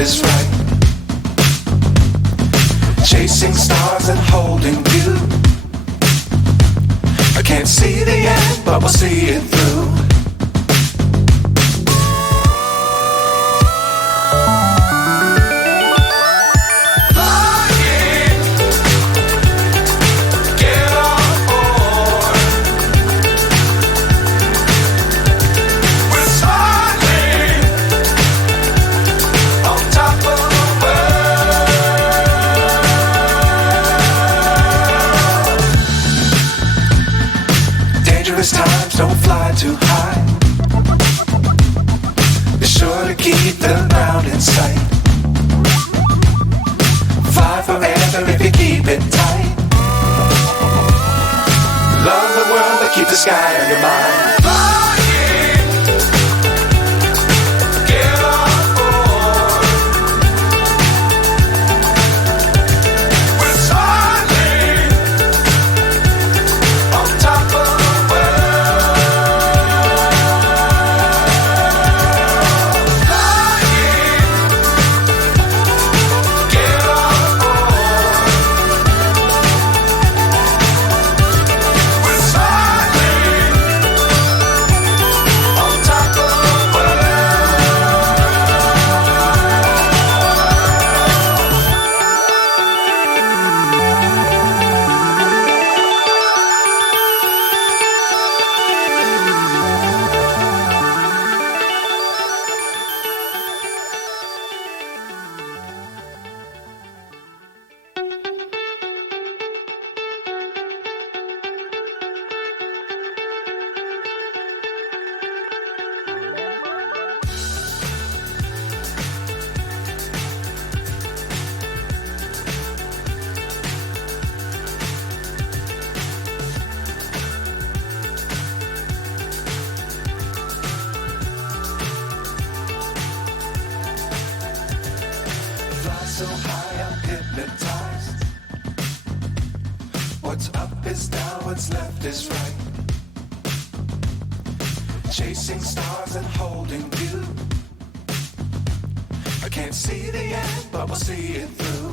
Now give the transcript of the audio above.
is right. Chasing stars and holding you. I can't see the end, but we'll see it through. Times don't fly too high. Be sure to keep the ground in sight. Fly forever if you keep it tight. Love the world but keep the sky on your mind. So high I'm hypnotized. What's up is down, what's left is right. Chasing stars and holding you. I can't see the end, but we'll see it through.